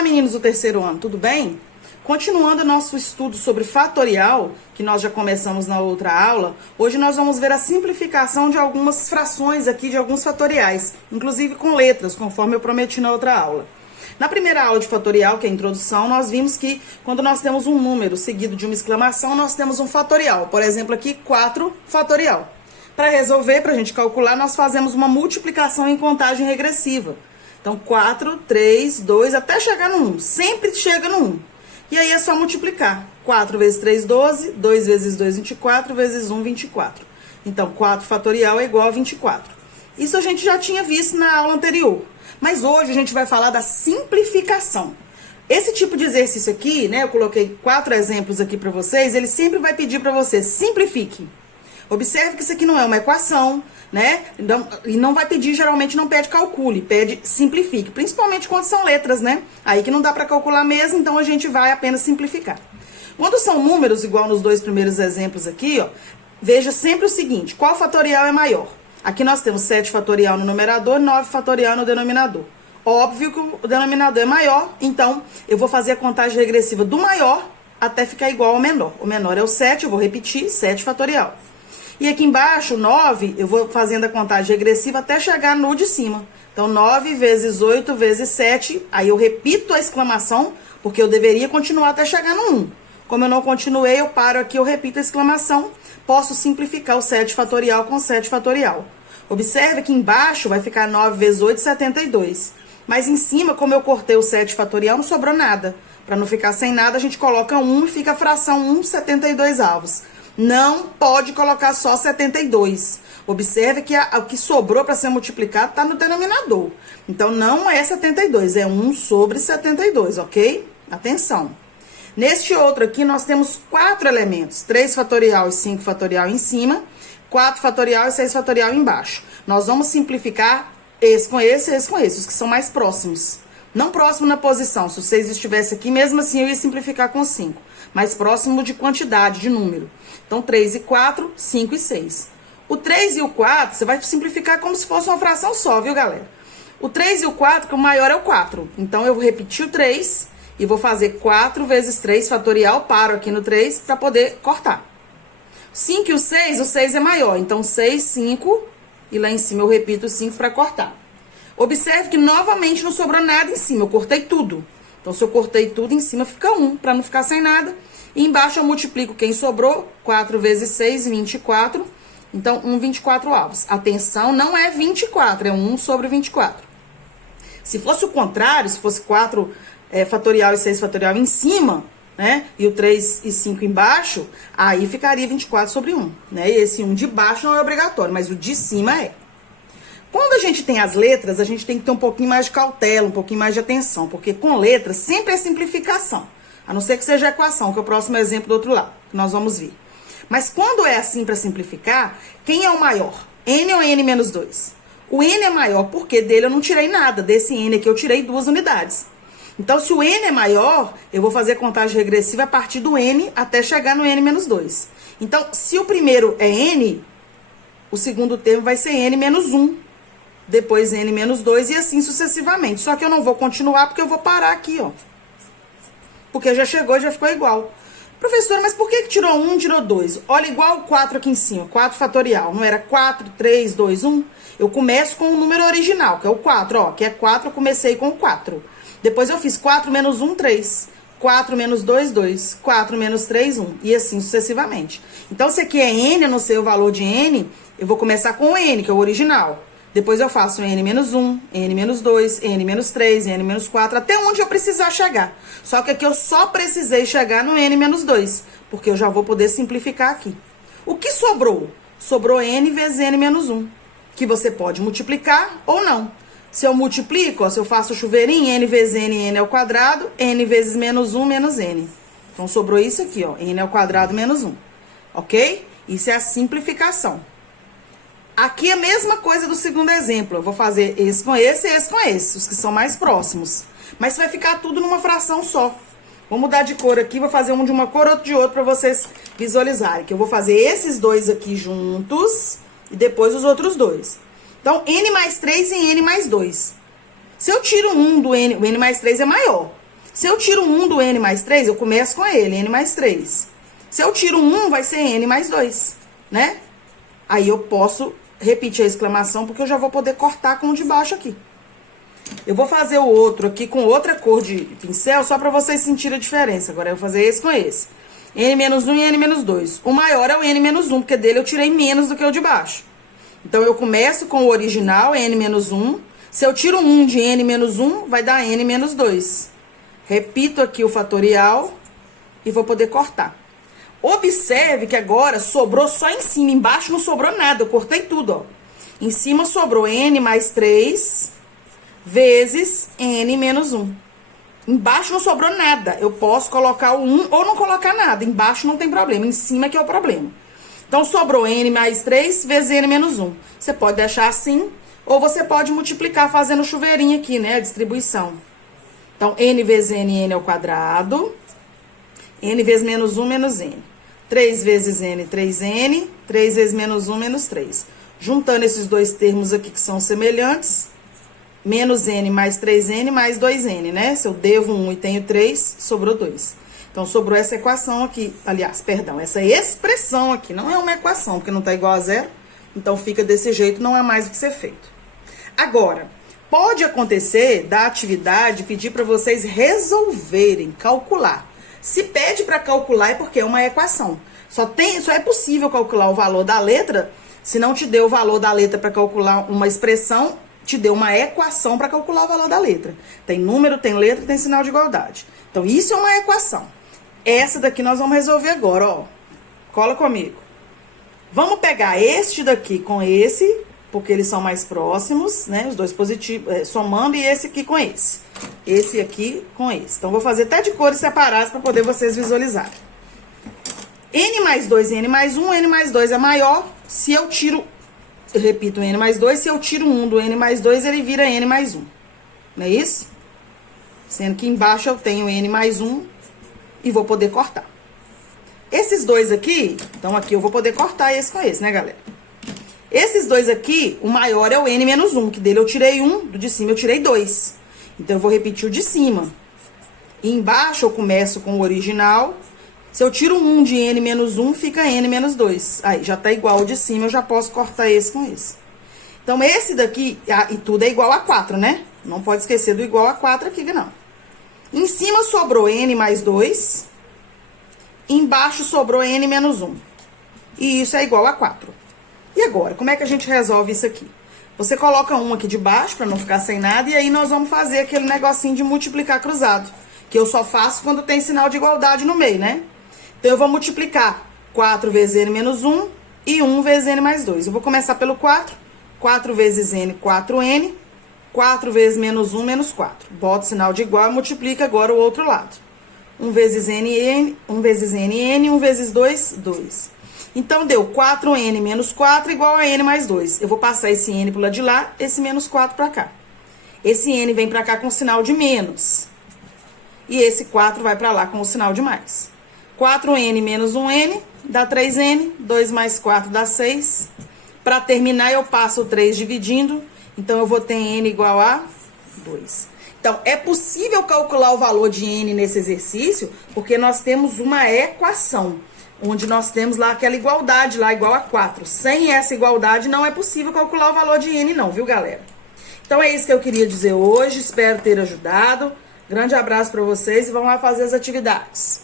Olá, meninos do terceiro ano, tudo bem? Continuando nosso estudo sobre fatorial, que nós já começamos na outra aula, hoje nós vamos ver a simplificação de algumas frações aqui, de alguns fatoriais, inclusive com letras, conforme eu prometi na outra aula. Na primeira aula de fatorial, que é a introdução, nós vimos que quando nós temos um número seguido de uma exclamação, nós temos um fatorial. Por exemplo, aqui, 4 fatorial. Para resolver, para a gente calcular, nós fazemos uma multiplicação em contagem regressiva. Então, 4, 3, 2, até chegar no 1. Sempre chega no 1. E aí é só multiplicar. 4 vezes 3, 12. 2 vezes 2, 24. Vezes 1, 24. Então, 4 fatorial é igual a 24. Isso a gente já tinha visto na aula anterior. Mas hoje a gente vai falar da simplificação. Esse tipo de exercício aqui, né, eu coloquei 4 exemplos aqui para vocês, ele sempre vai pedir para você, simplifique. Observe que isso aqui não é uma equação, né? E não vai pedir, geralmente não pede calcule, pede simplifique. Principalmente quando são letras, né? Aí que não dá para calcular mesmo, então a gente vai apenas simplificar. Quando são números, igual nos dois primeiros exemplos aqui, ó, veja sempre o seguinte, qual fatorial é maior? Aqui nós temos 7 fatorial no numerador, 9 fatorial no denominador. Óbvio que o denominador é maior, então eu vou fazer a contagem regressiva do maior até ficar igual ao menor. O menor é o 7, eu vou repetir, 7 fatorial. E aqui embaixo, 9, eu vou fazendo a contagem regressiva até chegar no de cima. Então, 9 vezes 8 vezes 7, aí eu repito a exclamação, porque eu deveria continuar até chegar no 1. Como eu não continuei, eu paro aqui, eu repito a exclamação, posso simplificar o 7 fatorial com 7 fatorial. Observe que embaixo vai ficar 9 vezes 8, 72. Mas em cima, como eu cortei o 7 fatorial, não sobrou nada. Para não ficar sem nada, a gente coloca 1 e fica a fração 1, 72 avos. Não pode colocar só 72. Observe que o que sobrou para ser multiplicado está no denominador. Então, não é 72, é 1 sobre 72, ok? Atenção. Neste outro aqui, nós temos 4 elementos. 3 fatorial e 5 fatorial em cima, 4 fatorial e 6 fatorial embaixo. Nós vamos simplificar esse com esse, esse com esse, os que são mais próximos. Não próximo na posição, se o 6 estivesse aqui, mesmo assim eu ia simplificar com 5. Mais próximo de quantidade, de número. Então, 3 e 4, 5 e 6. O 3 e o 4, você vai simplificar como se fosse uma fração só, viu, galera? O 3 e o 4, que o maior é o 4. Então, eu vou repetir o 3 e vou fazer 4 vezes 3 fatorial, paro aqui no 3 para poder cortar. 5 e o 6 é maior. Então, 6, 5 e lá em cima eu repito o 5 para cortar. Observe que novamente não sobrou nada em cima, eu cortei tudo. Então, se eu cortei tudo, em cima fica 1, para não ficar sem nada. E embaixo eu multiplico quem sobrou, 4 vezes 6, 24. Então, 1, 24 avos. Atenção, não é 24, é 1 sobre 24. Se fosse o contrário, se fosse 4 fatorial e 6 fatorial em cima, né? E o 3 e 5 embaixo, aí ficaria 24 sobre 1, né? E esse 1 de baixo não é obrigatório, mas o de cima é. Quando a gente tem as letras, a gente tem que ter um pouquinho mais de cautela, um pouquinho mais de atenção, porque com letras sempre é simplificação, a não ser que seja equação, que é o próximo exemplo do outro lado, que nós vamos ver. Mas quando é assim para simplificar, quem é o maior? N ou N menos 2? O N é maior porque dele eu não tirei nada, desse N aqui eu tirei 2 unidades. Então, se o N é maior, eu vou fazer a contagem regressiva a partir do N até chegar no N menos 2. Então, se o primeiro é N, o segundo termo vai ser N menos 1. Depois N menos 2 e assim sucessivamente. Só que eu não vou continuar porque eu vou parar aqui, ó. Porque já chegou e já ficou igual. Professora, mas por que tirou 1, tirou 2? Olha, igual o 4 aqui em cima, 4 fatorial. Não era 4, 3, 2, 1? Eu começo com o número original, que é o 4, ó. Que é 4, eu comecei com o 4. Depois eu fiz 4 menos 1, 3. 4 menos 2, 2. 4 menos 3, 1. E assim sucessivamente. Então, se aqui é N, eu não sei o valor de N, eu vou começar com o N, que é o original. Depois eu faço N menos 1, N menos 2, N menos 3, N menos 4, até onde eu precisar chegar. Só que aqui eu só precisei chegar no N menos 2, porque eu já vou poder simplificar aqui. O que sobrou? Sobrou N vezes N menos 1, que você pode multiplicar ou não. Se eu multiplico, ó, se eu faço o chuveirinho, N vezes N ao quadrado, N vezes menos 1 menos N. Então, sobrou isso aqui, ó, N ao quadrado menos 1, ok? Isso é a simplificação. Aqui é a mesma coisa do segundo exemplo. Eu vou fazer esse com esse e esse com esse, os que são mais próximos. Mas vai ficar tudo numa fração só. Vou mudar de cor aqui, vou fazer um de uma cor, outro de outro, para vocês visualizarem. Que eu vou fazer esses dois aqui juntos e depois os outros dois. Então, N mais 3 e N mais 2. Se eu tiro um do N, o N mais 3 é maior. Se eu tiro 1 do n mais 3, eu começo com ele, n mais 3. Se eu tiro 1, vai ser n mais 2, né? Aí eu posso repetir a exclamação, porque eu já vou poder cortar com o de baixo aqui. Eu vou fazer o outro aqui com outra cor de pincel, só pra vocês sentirem a diferença. Agora eu vou fazer esse com esse. n-1 e n-2. O maior é o n-1, porque dele eu tirei menos do que o de baixo. Então, eu começo com o original, n-1. Se eu tiro 1 de n-1, vai dar n-2. Repito aqui o fatorial e vou poder cortar. Observe que agora sobrou só em cima, embaixo não sobrou nada, eu cortei tudo, ó. Em cima sobrou n mais 3 vezes n menos 1. Embaixo não sobrou nada, eu posso colocar o 1 ou não colocar nada, embaixo não tem problema, em cima que é o problema. Então, sobrou n mais 3 vezes n menos 1. Você pode deixar assim, ou você pode multiplicar fazendo chuveirinho aqui, né, a distribuição. Então, n vezes n ao quadrado, n vezes menos 1, menos n. 3 vezes n, 3n, 3 vezes menos 1, menos 3. Juntando esses dois termos aqui que são semelhantes, menos n mais 3n mais 2n, né? Se eu devo 1 e tenho 3, sobrou 2. Então, sobrou essa equação aqui, aliás, perdão, essa expressão aqui. Não é uma equação, porque não tá igual a zero. Então, fica desse jeito, não é mais o que ser feito. Agora, pode acontecer da atividade pedir para vocês resolverem, calcular. Se pede para calcular é porque é uma equação. Só é possível calcular o valor da letra, se não te deu o valor da letra para calcular uma expressão, te deu uma equação para calcular o valor da letra. Tem número, tem letra, tem sinal de igualdade. Então, isso é uma equação. Essa daqui nós vamos resolver agora, ó. Cola comigo. Vamos pegar este daqui com esse, porque eles são mais próximos, né? Os dois positivos, somando, e esse aqui com esse. Esse aqui com esse. Então, vou fazer até de cores separadas para poder vocês visualizarem. N mais 2 e N mais 1, N mais 2 é maior. Se eu tiro, eu repito, N mais 2, se eu tiro 1 do N mais 2, ele vira N mais 1. Não é isso? Sendo que embaixo eu tenho N mais 1 e vou poder cortar. Esses dois aqui, então aqui eu vou poder cortar esse com esse, né, galera? Esses dois aqui, o maior é o N menos 1, que dele eu tirei 1, do de cima eu tirei 2. Então, eu vou repetir o de cima. E embaixo eu começo com o original. Se eu tiro 1 de N menos 1, fica N menos 2. Aí, já tá igual o de cima, eu já posso cortar esse com esse. Então, esse daqui, e tudo é igual a 4, né? Não pode esquecer do igual a 4 aqui, não. Em cima sobrou N mais 2. Embaixo sobrou N menos 1. E isso é igual a 4. E agora, como é que a gente resolve isso aqui? Você coloca um aqui de baixo, para não ficar sem nada, e aí nós vamos fazer aquele negocinho de multiplicar cruzado, que eu só faço quando tem sinal de igualdade no meio, né? Então, eu vou multiplicar 4 vezes n menos 1 e 1 vezes n mais 2. Eu vou começar pelo 4. 4 vezes n, 4n. 4 vezes menos 1, menos 4. Bota o sinal de igual e multiplica agora o outro lado. 1 vezes n, 1 vezes n, 1 vezes 2, 2. Então, deu 4n menos 4 igual a n mais 2. Eu vou passar esse n pro lado de lá, esse menos 4 pra cá. Esse n vem pra cá com o sinal de menos. E esse 4 vai pra lá com o sinal de mais. 4n menos 1n dá 3n. 2 mais 4 dá 6. Pra terminar, eu passo o 3 dividindo. Então, eu vou ter n igual a 2. Então, é possível calcular o valor de n nesse exercício, porque nós temos uma equação, onde nós temos lá aquela igualdade, lá igual a 4. Sem essa igualdade, não é possível calcular o valor de n não, viu, galera? Então, é isso que eu queria dizer hoje, espero ter ajudado. Grande abraço para vocês e vamos lá fazer as atividades.